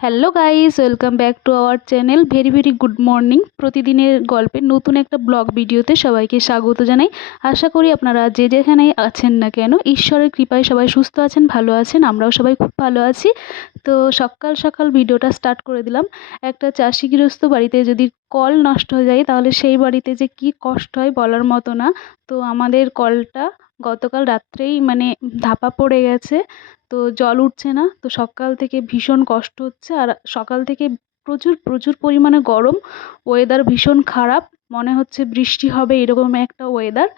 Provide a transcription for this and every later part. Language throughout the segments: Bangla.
Hello guys, welcome back to our channel. Very very good morning. প্রতিদিনের গল্পের নতুন একটা ব্লগ ভিডিওতে সবাইকে স্বাগত জানাই। আশা করি আপনারা যে যেখানেই আছেন না কেন ঈশ্বরের কৃপায় সবাই সুস্থ আছেন, ভালো আছেন। আমরাও সবাই খুব ভালো আছি। তো সকাল সকাল ভিডিওটা স্টার্ট করে দিলাম। একটা চাষি গৃহস্থ বাড়িতে যদি কল নষ্ট হয়ে যায় তাহলে সেই বাড়িতে যে কি কষ্ট হয় বলার মতো না। তো আমাদের কলটা গতকাল রাত্রেই ধাপা পড়ে গেছে। তো জল উঠছে না। তো সকাল থেকে ভীষণ কষ্ট হচ্ছে। আর সকাল থেকে প্রচুর প্রচুর পরিমাণে গরম। ওয়েদার ভীষণ খারাপ। মনে হচ্ছে বৃষ্টি হবে, এরকম একটা ওয়েদার।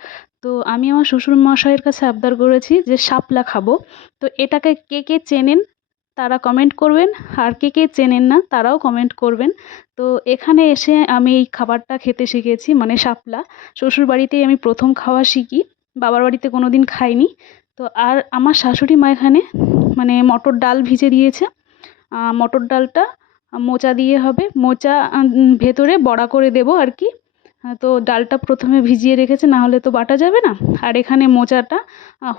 তো আমি আমার শ্বশুর মশাইয়ের কাছে আবদার করেছি যে শাপলা খাবো। তো এটাকে কে কে চেনেন তারা কমেন্ট করবেন, আর কে কে চেনেন না তারাও কমেন্ট করবেন। তো এখানে এসে আমি এই খাবারটা খেতে শিখেছি, মানে শাপলা। শ্বশুর বাড়িতেই আমি প্রথম খাওয়া শিখি, বাবার বাড়িতে কোনো দিন খাইনি। তো আর আমার শাশুড়ি মা এখানে মটর ডাল ভিজে দিয়েছে। মটর ডালটা মোচা দিয়ে হবে, মোচা ভেতরে বড়া করে দেবো আর কি। তো ডালটা প্রথমে ভিজিয়ে রেখেছে, না হলে তো বাটা যাবে না। আর এখানে মোচাটা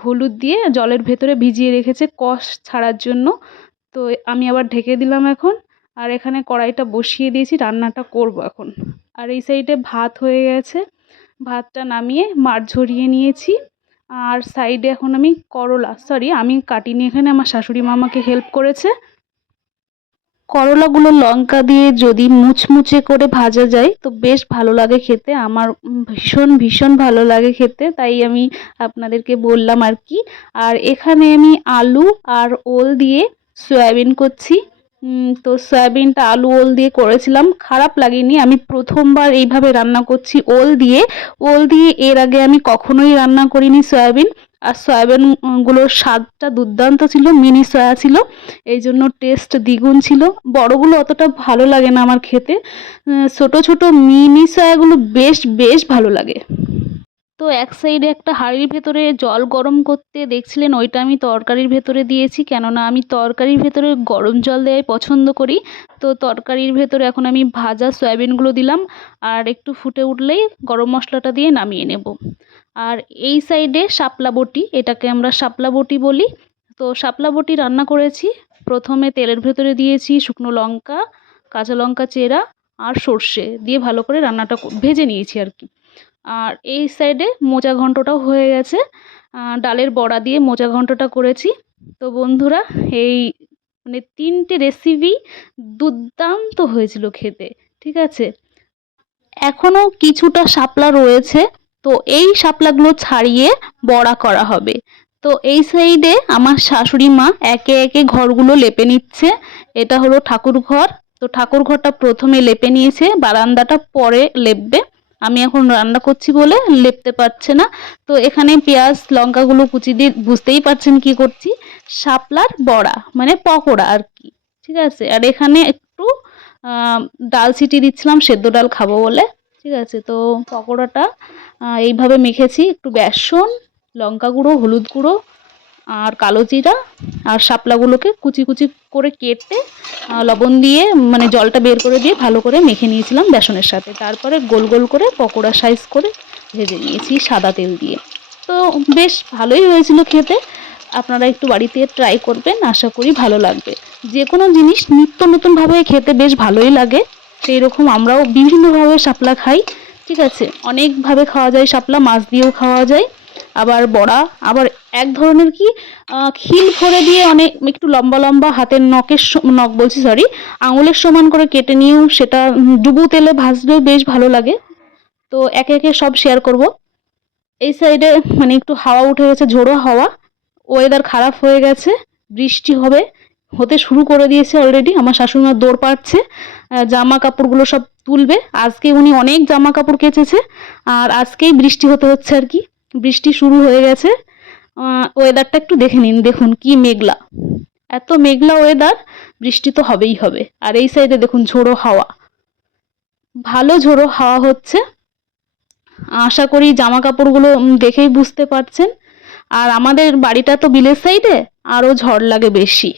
হলুদ দিয়ে জলের ভেতরে ভিজিয়ে রেখেছে কষ ছাড়ার জন্য। তো আমি আবার ঢেকে দিলাম এখন। আর এখানে কড়াইটা বসিয়ে দিয়েছি, রান্নাটা করব এখন। আর এই সাইডে ভাত হয়ে গেছে, ভাতটা নামিয়ে মাড় ঝরিয়ে নিয়েছি। আর সাইডে এখন আমি আমি কাটিনি, এখানে আমার শাশুড়ি মা আমাকে হেল্প করেছে। করলাগুলো লঙ্কা দিয়ে যদি মুচমুচে করে ভাজা যায় তো বেশ ভালো লাগে খেতে। আমার ভীষণ ভীষণ ভালো লাগে খেতে, তাই আমি আপনাদেরকে বললাম আর কি। আর এখানে আমি আলু আর ওল দিয়ে সয়াবিন করছি। তো সয়াবিনটা আলু ওল দিয়ে করেছিলাম, খারাপ লাগেনি। আমি প্রথমবার এইভাবে রান্না করছি ওল দিয়ে। ওল দিয়ে এর আগে আমি কখনোই রান্না করিনি সয়াবিন। আর সয়াবিন গুলোর স্বাদটা দুর্দান্ত ছিল, মিনি সয়া ছিল, এই জন্য টেস্ট দ্বিগুণ ছিল। বড়গুলো অতটা ভালো লাগে না আমার খেতে। ছোট ছোট মিনি সয়াগুলো বেশ বেশ ভালো লাগে। তো এক সাইডে একটা হাঁড়ির ভেতরে জল গরম করতে দেখছিলেন, ওইটা আমি তরকারির ভেতরে দিয়েছি, কেননা আমি তরকারির ভেতরে গরম জল দেওয়াই পছন্দ করি। তো তরকারির ভেতরে এখন আমি ভাজা সয়াবিনগুলো দিলাম। আর একটু ফুটে উঠলেই গরম মশলাটা দিয়ে নামিয়ে নেব। আর এই সাইডে শাপলা বটি, এটাকে আমরা শাপলা বটি বলি। তো শাপলা বটি রান্না করেছি। প্রথমে তেলের ভেতরে দিয়েছি শুকনো লঙ্কা, কাঁচা লঙ্কা চেরা আর সর্ষে দিয়ে ভালো করে রান্নাটা ভেজে নিয়েছি আর কি। আর এই সাইডে মোচা ঘন্টটাও হয়ে গেছে। ডালের বড়া দিয়ে মোচা ঘন্টটা করেছি। তো বন্ধুরা, এই তিনটে রেসিপি দুর্দান্ত হয়েছিল খেতে, ঠিক আছে। এখনও কিছুটা শাপলা রয়েছে, তো এই শাপলাগুলো ছাড়িয়ে বড়া করা হবে। তো এই সাইডে আমার শাশুড়ি মা একে একে ঘরগুলো লেপে নিচ্ছে। এটা হলো ঠাকুর ঘর। তো ঠাকুর ঘরটা প্রথমে লেপে নিয়েছে, বারান্দাটা পরে লেপবে। আমি এখন রান্না করছি বলে লেপতে পারছে না। তো এখানে পেঁয়াজ লঙ্কাগুলো কুচি দিয়ে বুঝতেই পারছেন কি করছি, শাপলার বড়া মানে পকোড়া আর কি, ঠিক আছে। আর এখানে একটু ডাল ছিটি দিচ্ছিলাম, সেদ্ধ ডাল খাবো বলে, ঠিক আছে। তো পকোড়াটা এইভাবে মেখেছি, একটু বেসন, লঙ্কা গুঁড়ো, হলুদ গুঁড়ো আর কালো জিরা আর শাপলাগুলোকে কুচি কুচি করে কেটে লবণ দিয়ে জলটা বের করে দিয়ে ভালো করে মেখে নিয়েছিলাম বেসনের সাথে। তারপরে গোল গোল করে পকোড়া সাইজ করে ভেজে নিয়েছি সাদা তেল দিয়ে। তো বেশ ভালোই হয়েছিল খেতে। আপনারা একটু বাড়িতে ট্রাই করবেন, আশা করি ভালো লাগবে। যে কোনো জিনিস নিত্য নতুনভাবে খেতে বেশ ভালোই লাগে। সেই রকম আমরাও বিভিন্নভাবে শাপলা খাই, ঠিক আছে। অনেকভাবে খাওয়া যায় শাপলা, মাছ দিয়েও খাওয়া যায়, আবার বড়া, আবার এক ধরনের কি খিল ভরে দিয়ে অনেক একটু লম্বা লম্বা হাতের নখ বলছি সরি, আঙুলের সমান করে কেটে নিয়েও সেটা ডুবো তেলে ভাজলেও বেশ ভালো লাগে। তো একে একে সব শেয়ার করব। এই সাইডে একটু হাওয়া উঠে গেছে, ঝোড়ো হাওয়া। ওয়েদার খারাপ হয়ে গেছে, বৃষ্টি হতে শুরু করে দিয়েছে অলরেডি। আমার শাশুড়িমা দৌড় পাচ্ছে, জামা কাপড়গুলো সব তুলবে। আজকে উনি অনেক জামা কাপড় কেচেছে, আর আজকেই বৃষ্টি হতে হচ্ছে আর কি। বৃষ্টি শুরু হয়ে গেছে। ওয়েদারটা একটু দেখে নিন, দেখুন কি মেঘলা, এত মেঘলা ওয়েদার, বৃষ্টি তো হবেই হবে। আর এই সাইডে দেখুন ঝোড়ো হাওয়া, ভালো ঝোড়ো হাওয়া হচ্ছে। আশা করি জামা কাপড়গুলো দেখেই বুঝতে পারছেন। আর আমাদের বাড়িটা তো বিলের সাইডে, আরও ঝড় লাগে বেশি।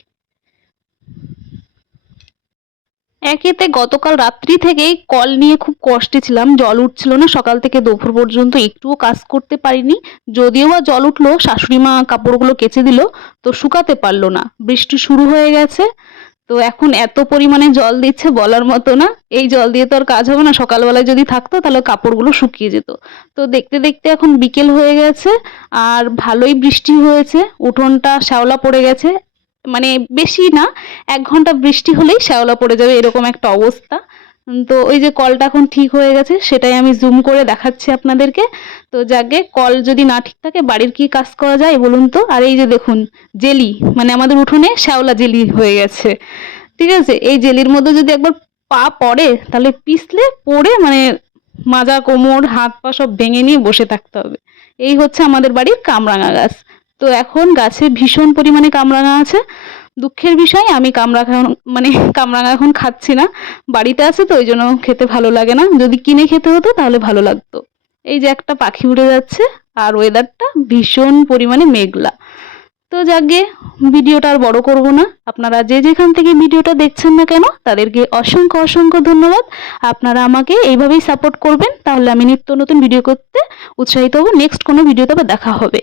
একেতে গতকাল রাত্রি থেকেই কল নিয়ে খুব কষ্টে ছিলাম, জল উঠছিল না। সকাল থেকে দুপুর পর্যন্ত একটুও কাজ করতে পারিনি। যদিও বা জল উঠলো, শাশুড়ি মা কাপড়গুলো কেচে দিল, তো শুকাতে পারলো না, বৃষ্টি শুরু হয়ে গেছে। তো তো এখন এত পরিমাণে জল দিচ্ছে বলার মতো না। এই জল দিয়ে তো আর কাজ হবে না, সকালবেলায় যদি থাকতো তাহলে কাপড়গুলো শুকিয়ে যেত। তো দেখতে দেখতে এখন বিকেল হয়ে গেছে, আর ভালোই বৃষ্টি হয়েছে, উঠোনটা শ্যাওলা পড়ে গেছে। মানে বেশি না, 1 ঘন্টা বৃষ্টি হলেই শ্যাওলা পড়ে যাবে এরকম একটা অবস্থা। তো ওই যে কলটা এখন ঠিক হয়ে গেছে, সেটাই আমি জুম করে দেখাচ্ছি আপনাদেরকে। তো যাকে কল যদি না ঠিক থাকে বাড়ির কি কাজ করা যায় বলুন তো। আর এই যে দেখুন জেলি, মানে আমাদের উঠোনে শ্যাওলা জেলি হয়ে গেছে, ঠিক আছে। এই জেলির মধ্যে যদি একবার পা পড়ে তাহলে পিছলে পড়ে মানে মাজা, কোমর, হাত পা সব ভেঙে নিয়ে বসে থাকতে হবে। এই হচ্ছে আমাদের বাড়ির কামরাঙা গাছ। তো এখন গাছে ভীষণ পরিমাণে কামরাঙা আছে। দুঃখের বিষয় আমি মানে কামরাঙা এখন খাচ্ছি না, বাড়িতে আছে তো ওই জন্য খেতে ভালো লাগে না। যদি কিনে খেতে হতো তাহলে ভালো লাগতো। এই যে একটা পাখি উড়ে যাচ্ছে, আর ওয়েদারটা ভীষণ পরিমাণে মেঘলা। তো যাকগে, ভিডিওটা আর বড় করব না। আপনারা যে যেখান থেকে ভিডিওটা দেখছেন না কেন তাদেরকে অসংখ্য অসংখ্য ধন্যবাদ। আপনারা আমাকে এইভাবেই সাপোর্ট করবেন, তাহলে আমি নিত্য নতুন ভিডিও করতে উৎসাহিত হব। নেক্সট কোনো ভিডিওতে আবার দেখা হবে।